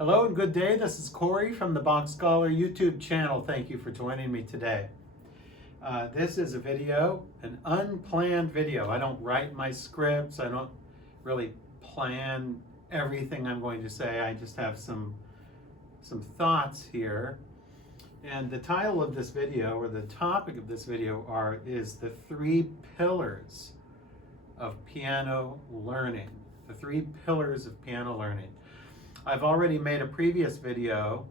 Hello and good day. This is Corey from the BachScholar YouTube channel. Thank you for joining me today. This is a video, an unplanned video. I don't write my scripts. I don't really plan everything I'm going to say. I just have some thoughts here. And the title of this video, or the topic of this video, is the 3 pillars of piano learning. The 3 pillars of piano learning. I've already made a previous video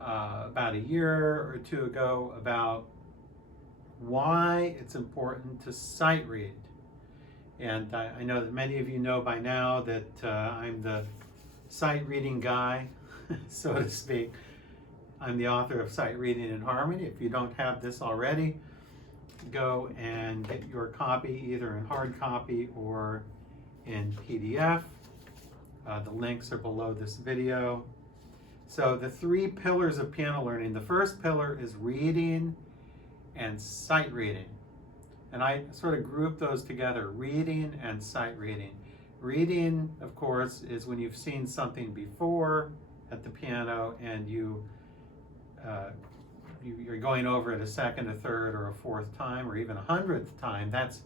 about a year or two ago about why it's important to sight read. And I know that many of you know by now that I'm the sight reading guy, so to speak. I'm the author of Sight Reading in Harmony. If you don't have this already, go and get your copy either in hard copy or in PDF. The links are below this video. So the 3 pillars of piano learning. The first pillar is reading and sight reading. And I sort of group those together, reading and sight reading. Reading, of course, is when you've seen something before at the piano and you're going over it a second, a third, or a 4th time, or even a 100th time. That's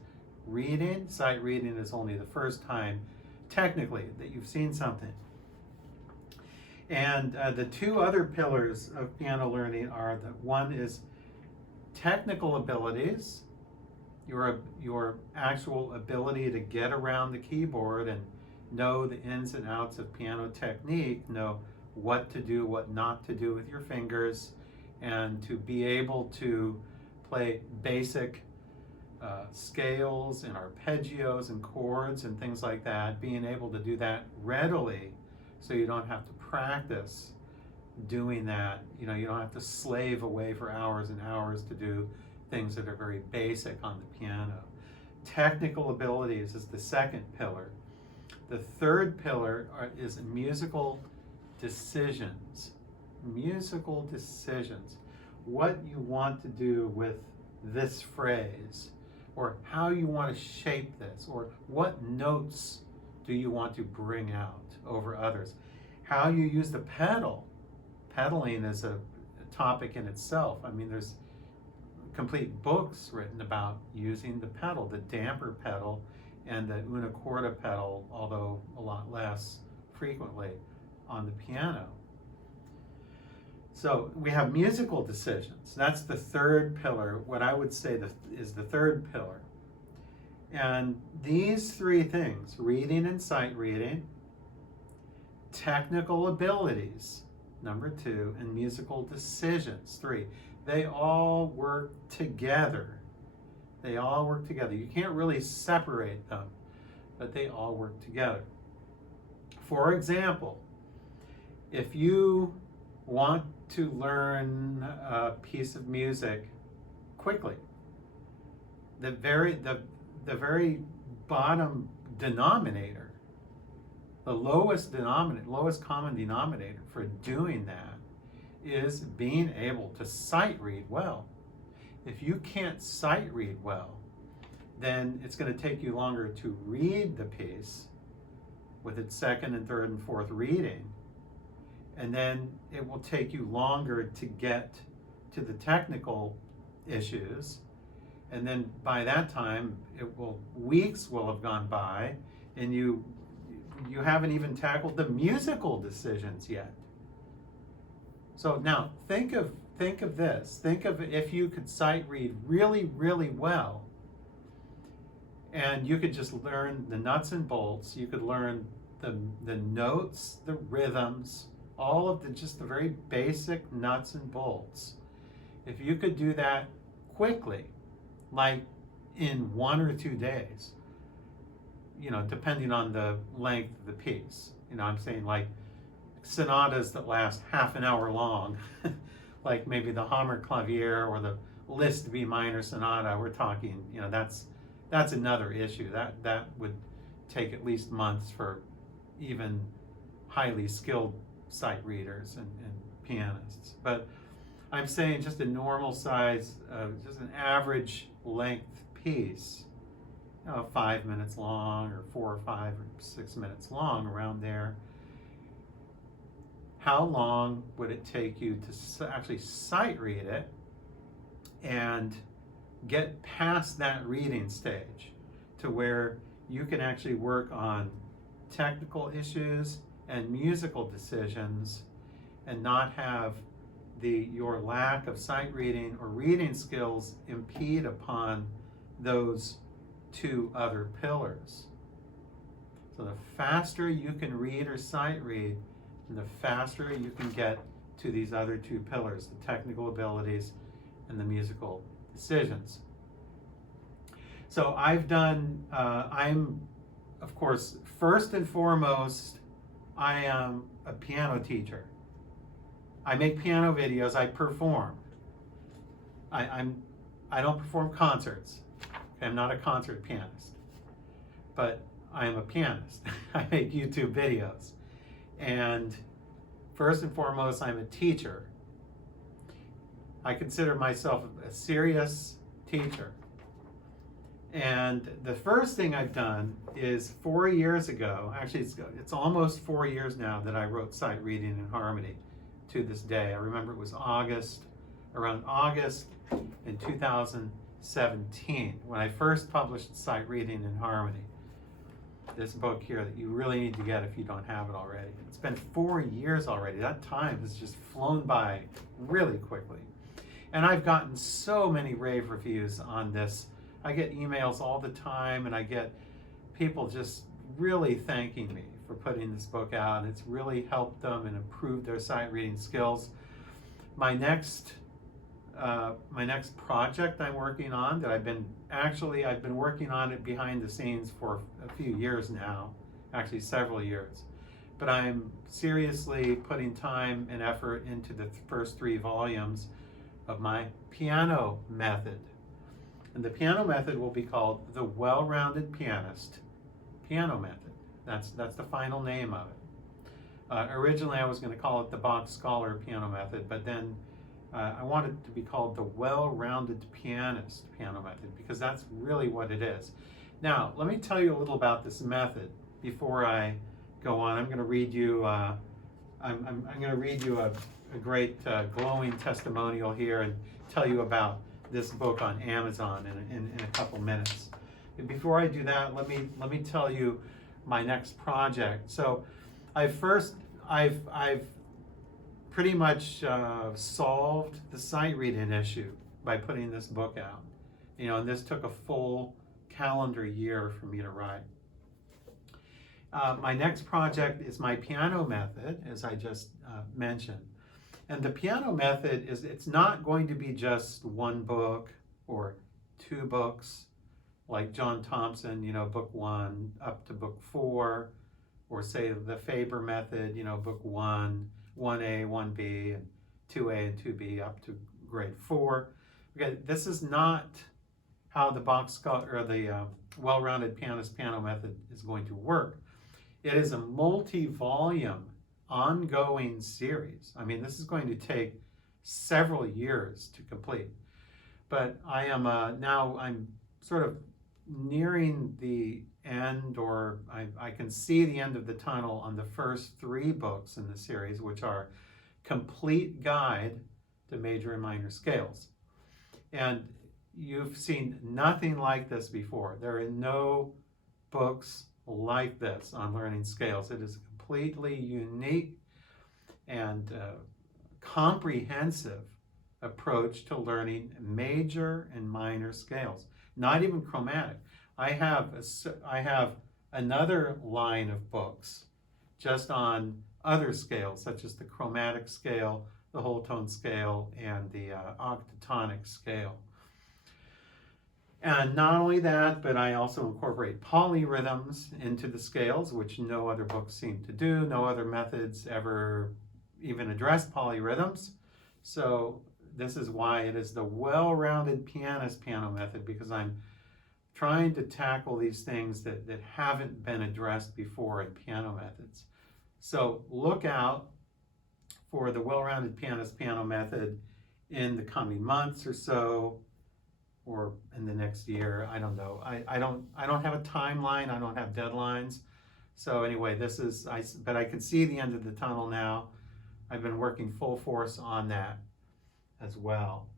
reading. Sight reading is only the first time technically that you've seen something. And the 2 other pillars of piano learning are that one is technical abilities, your actual ability to get around the keyboard and know the ins and outs of piano technique, know what to do, what not to do with your fingers, and to be able to play basic scales and arpeggios and chords and things like that, being able to do that readily so you don't have to practice doing that. You don't have to slave away for hours and hours to do things that are very basic on the piano. Technical abilities is the second pillar. The third pillar is musical decisions. Musical decisions. What you want to do with this phrase, or how you want to shape this, or what notes do you want to bring out over others. How you use the pedal. Pedaling is a topic in itself. I mean, there's complete books written about using the pedal, the damper pedal and the una corda pedal, although a lot less frequently on the piano. So we have musical decisions. That's the third pillar, what I would say is the third pillar. And these 3 things, reading and sight reading, technical abilities, number 2, and musical decisions, 3, they all work together. They all work together. You can't really separate them, but they all work together. For example, if you want to learn a piece of music quickly, the very bottom denominator, the lowest common denominator for doing that is being able to sight read well. If you can't sight read well, then it's going to take you longer to read the piece with its 2nd and 3rd and 4th reading. And then it will take you longer to get to the technical issues. And then by that time, weeks will have gone by, and you haven't even tackled the musical decisions yet. So now think of this. Think of if you could sight read really, really well, and you could just learn the nuts and bolts. You could learn the notes, the rhythms, all of the very basic nuts and bolts. If you could do that quickly, like in 1 or 2 days, depending on the length of the piece. I'm saying like sonatas that last half an hour long, like maybe the Hammerklavier or the Liszt B minor sonata. We're talking, that's another issue. That would take at least months for even highly skilled sight readers and pianists. But I'm saying just a normal size, just an average length piece, 5 minutes long or 4 or 5 or 6 minutes long, around there. how long would it take you to actually sight read it and get past that reading stage to where you can actually work on technical issues and musical decisions and not have your lack of sight reading or reading skills impede upon those two other pillars. So the faster you can read or sight read, and the faster you can get to these other two pillars, the technical abilities and the musical decisions. So I'm, of course, first and foremost, I am a piano teacher. I make piano videos, I perform. I don't perform concerts. I'm not a concert pianist, but I am a pianist. I make YouTube videos. And first and foremost, I'm a teacher. I consider myself a serious teacher. And the first thing I've done is 4 years ago, actually it's almost 4 years now that I wrote Sight Reading in Harmony to this day. I remember it was around August in 2017 when I first published Sight Reading in Harmony. This book here that you really need to get if you don't have it already. It's been 4 years already. That time has just flown by really quickly. And I've gotten so many rave reviews on this. I get emails all the time, and I get people just really thanking me for putting this book out. It's really helped them and improved their sight reading skills. My next project I'm working on that I've been working on it behind the scenes for a few years now, actually several years. But I'm seriously putting time and effort into the first 3 volumes of my piano method. And the piano method will be called the Well-Rounded Pianist Piano Method. That's the final name of it. Originally I was going to call it the BachScholar Piano Method, but then I wanted it to be called the Well-Rounded Pianist Piano Method because that's really what it is. Now, let me tell you a little about this method before I go on. I'm going to read you. I'm going to read you a great glowing testimonial here and tell you about this book on Amazon in a couple minutes. But before I do that, let me tell you my next project. So, I've pretty much solved the sight reading issue by putting this book out. And this took a full calendar year for me to write. My next project is my piano method, as I just mentioned. And the piano method it's not going to be just one book or 2 books, like John Thompson, book 1 up to book 4, or say the Faber method, book 1, 1A, 1B, and 2A and 2B up to grade 4. Okay, this is not how the BachScholar or the Well-Rounded Pianist Piano Method is going to work. It is a multi-volume, ongoing series. I mean, this is going to take several years to complete. But I am now I'm sort of nearing the end, or I can see the end of the tunnel on the first 3 books in the series, which are Complete Guide to Major and Minor Scales. And you've seen nothing like this before. There are no books like this on learning scales. It is a completely unique and comprehensive approach to learning major and minor scales, not even chromatic. I have another line of books just on other scales, such as the chromatic scale, the whole tone scale, and the octatonic scale. And not only that, but I also incorporate polyrhythms into the scales, which no other books seem to do. No other methods ever even address polyrhythms. So this is why it is the Well-Rounded Pianist Piano Method, because I'm trying to tackle these things that haven't been addressed before in piano methods. So look out for the Well-Rounded Pianist Piano Method in the coming months or so, or in the next year. I don't know. I don't have a timeline. I don't have deadlines. So anyway, but I can see the end of the tunnel now. I've been working full force on that as well.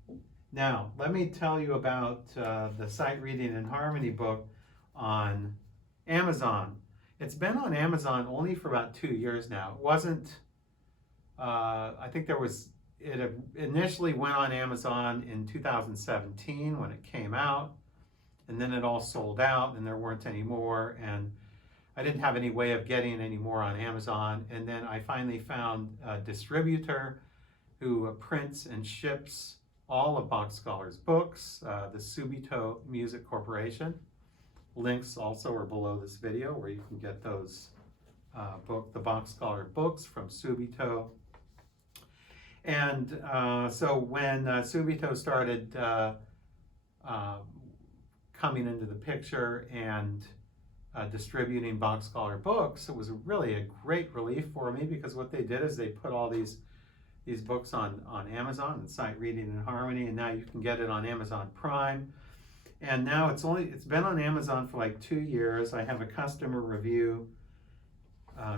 Now, let me tell you about the Sight Reading and Harmony book on Amazon. It's been on Amazon only for about 2 years now. It wasn't, I think it initially went on Amazon in 2017 when it came out, and then it all sold out and there weren't any more, and I didn't have any way of getting any more on Amazon. And then I finally found a distributor who prints and ships all of BachScholar's books, the Subito Music Corporation. Links also are below this video where you can get those the BachScholar books from Subito. And so when Subito started coming into the picture and distributing BachScholar books, it was really a great relief for me, because what they did is they put all these books on Amazon and Sight Reading and Harmony, and now you can get it on Amazon Prime. And now it's been on Amazon for like 2 years. I have a customer review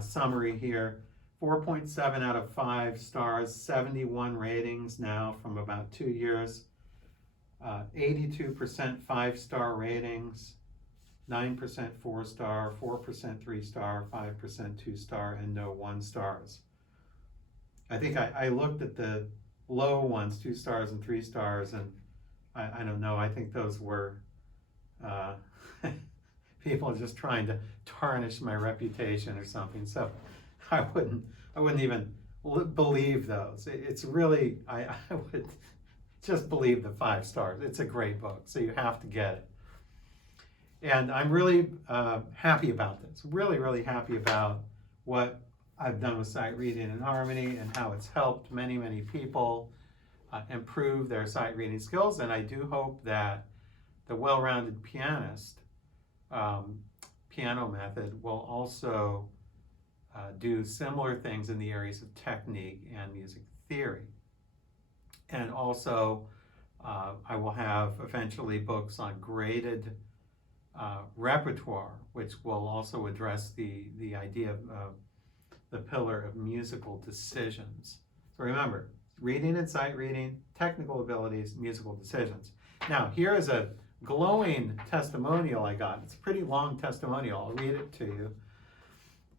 summary here. 4.7 out of 5 stars, 71 ratings now from about 2 years. 82% 5-star ratings, 9% 4-star, 4% 3-star, 5% 2-star, and no 1-stars. I think I looked at the low ones, 2 stars and 3 stars, and I don't know, I think those were people just trying to tarnish my reputation or something. So I wouldn't even believe those. It's really, I would just believe the 5 stars. It's a great book, so you have to get it. And I'm really happy about this, really happy about what I've done with Sight Reading and Harmony and how it's helped many people improve their sight reading skills. And I do hope that the Well-Rounded Pianist piano method will also do similar things in the areas of technique and music theory. And also I will have eventually books on graded repertoire, which will also address the idea of the pillar of musical decisions. So remember, reading and sight reading, technical abilities, musical decisions. Now, here is a glowing testimonial I got. It's a pretty long testimonial. I'll read it to you.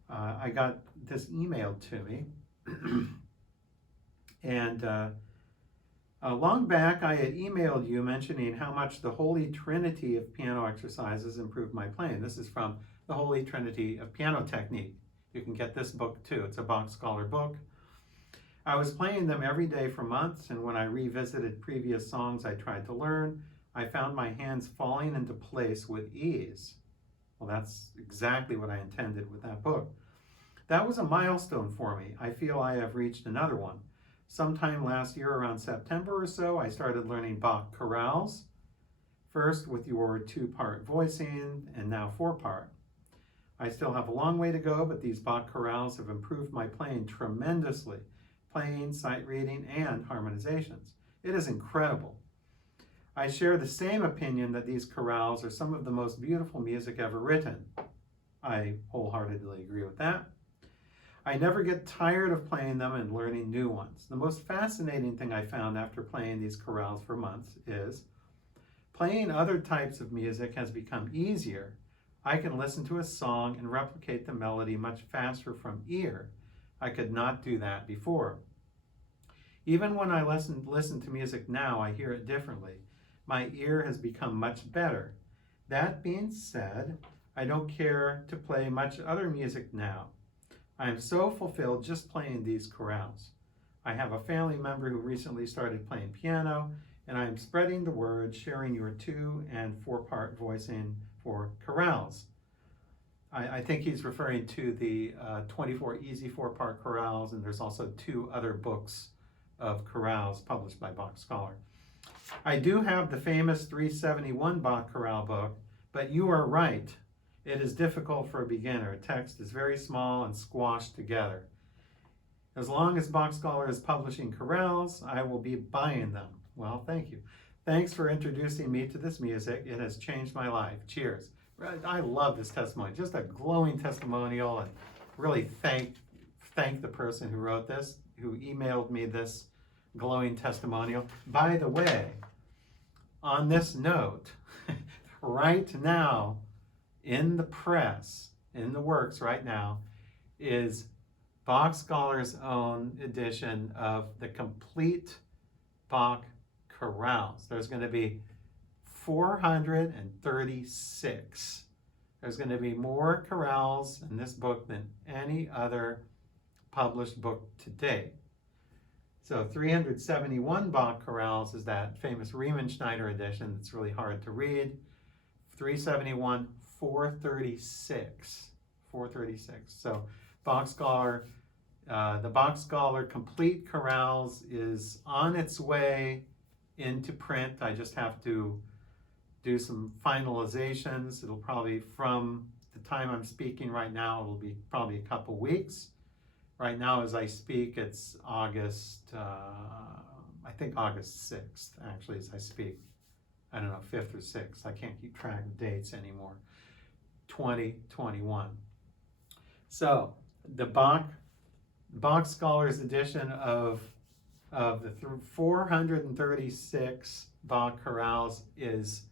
I got this emailed to me. And long back, I had emailed you mentioning how much the Holy Trinity of piano exercises improved my playing. This is from the Holy Trinity of Piano Technique. You can get this book too. It's a BachScholar book. I was playing them every day for months, and when I revisited previous songs I tried to learn, I found my hands falling into place with ease. Well, that's exactly what I intended with that book. That was a milestone for me. I feel I have reached another one. Sometime last year, around September or so, I started learning Bach chorales, first with your 2-part voicing, and now 4-part. I still have a long way to go, but these Bach chorales have improved my playing tremendously. Playing, sight reading, and harmonizations. It is incredible. I share the same opinion that these chorales are some of the most beautiful music ever written. I wholeheartedly agree with that. I never get tired of playing them and learning new ones. The most fascinating thing I found after playing these chorales for months is playing other types of music has become easier. I can listen to a song and replicate the melody much faster from ear. I could not do that before. Even when I listen to music now, I hear it differently. My ear has become much better. That being said, I don't care to play much other music now. I am so fulfilled just playing these chorales. I have a family member who recently started playing piano, and I am spreading the word, sharing your 2- and 4-part voicing for chorales. I think he's referring to the 24 easy 4-part chorales, and there's also 2 other books of chorales published by BachScholar. I do have the famous 371 Bach chorale book, but you are right. It is difficult for a beginner. Text is very small and squashed together. As long as BachScholar is publishing chorales, I will be buying them. Well, thank you. Thanks for introducing me to this music. It has changed my life. Cheers. I love this testimony. Just a glowing testimonial, and really thank the person who wrote this, who emailed me this glowing testimonial. By the way, on this note, right now, in the press, in the works right now, is BachScholar's own edition of the complete Bach chorales. There's going to be 436. There's going to be more chorales in this book than any other published book to date. So 371 Bach chorales is that famous Riemenschneider edition that's really hard to read. 371, 436. 436. So BachScholar, the BachScholar Complete Chorales is on its way into print. I just have to do some finalizations. It'll probably, from the time I'm speaking right now, it'll be probably a couple weeks. Right now, as I speak, it's August, I think August 6th, actually, as I speak. I don't know, 5th or 6th. I can't keep track of dates anymore. 2021. So the BachScholar's edition of the 436 Bach chorales is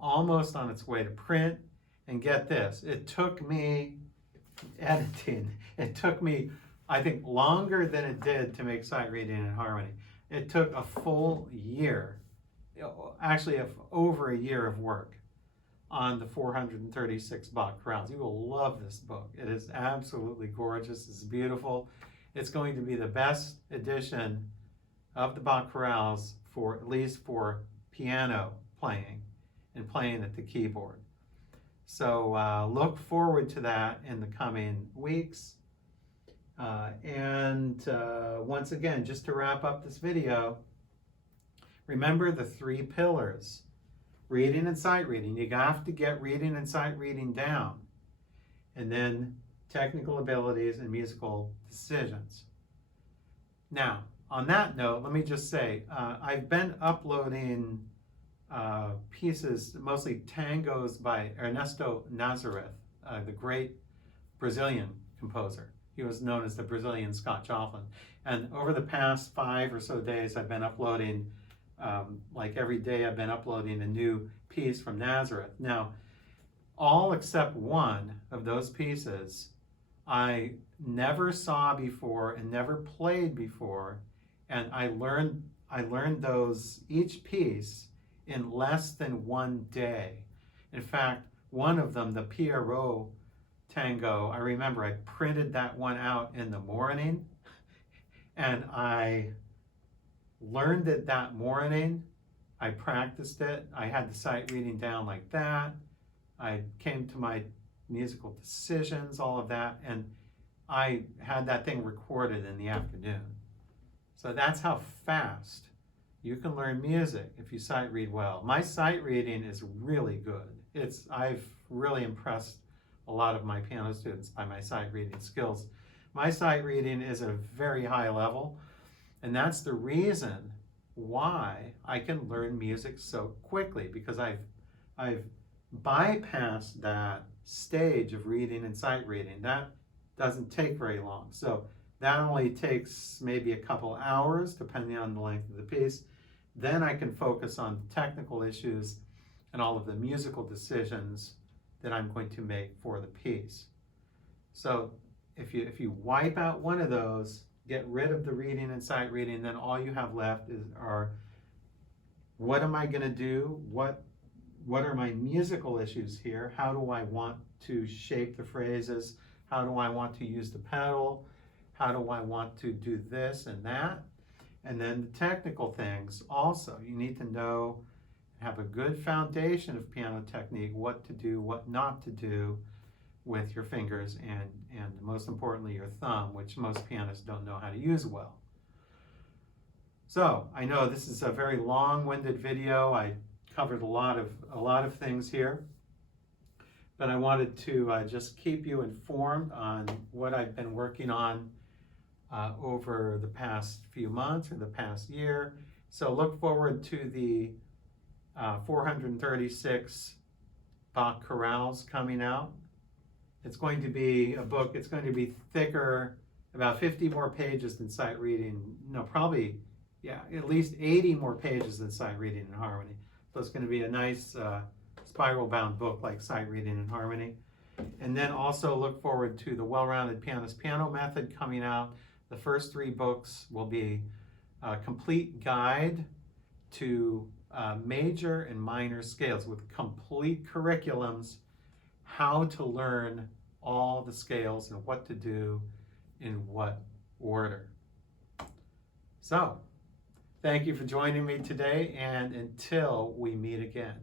almost on its way to print. And get this, it took me editing. It took me, I think, longer than it did to make sight reading and harmony. It took a full year, actually over a year of work on the 436 Bach chorales. You will love this book. It is absolutely gorgeous. It's beautiful. It's going to be the best edition of the Bach chorales, for at least for piano playing and playing at the keyboard. So look forward to that in the coming weeks. Once again, just to wrap up this video, remember the 3 pillars: reading and sight reading. You have to get reading and sight reading down. And then technical abilities and musical decisions. Now, on that note, let me just say, I've been uploading pieces, mostly tangos by Ernesto Nazareth, the great Brazilian composer. He was known as the Brazilian Scott Joplin. And over the past 5 or so days, I've been uploading, like every day I've been uploading a new piece from Nazareth. Now, all except one of those pieces I never saw before and never played before, and I learned those, each piece, in less than 1 day. In fact, one of them, the Pierrot tango, I remember I printed that one out in the morning, and I learned it that morning. I practiced it. I had the sight reading down like that. I came to my musical decisions, all of that, and I had that thing recorded in the afternoon. So that's how fast you can learn music if you sight read well. My sight reading is really good. I've really impressed a lot of my piano students by my sight reading skills. My sight reading is at a very high level, and that's the reason why I can learn music so quickly, because I've bypassed that stage of reading and sight reading. That doesn't take very long. So that only takes maybe a couple hours, depending on the length of the piece. Then I can focus on technical issues and all of the musical decisions that I'm going to make for the piece. So if you wipe out one of those, get rid of the reading and sight reading, then all you have left are, what am I going to do? What are my musical issues here? How do I want to shape the phrases? How do I want to use the pedal? How do I want to do this and that? And then the technical things also. You need to know, have a good foundation of piano technique, what to do, what not to do with your fingers, and most importantly, your thumb, which most pianists don't know how to use well. So I know this is a very long-winded video. I covered a lot of things here, but I wanted to just keep you informed on what I've been working on over the past few months or the past year. So look forward to the 436 Bach chorales coming out. It's going to be a book. It's going to be thicker about 50 more pages than sight reading. No, probably, yeah, at least 80 more pages than sight reading and harmony. So it's going to be a nice spiral bound book like sight reading and harmony. And then also look forward to the Well-Rounded Pianist Piano Method coming out. The first 3 books will be a complete guide to major and minor scales with complete curriculums, how to learn all the scales and what to do in what order. So, thank you for joining me today, and until we meet again.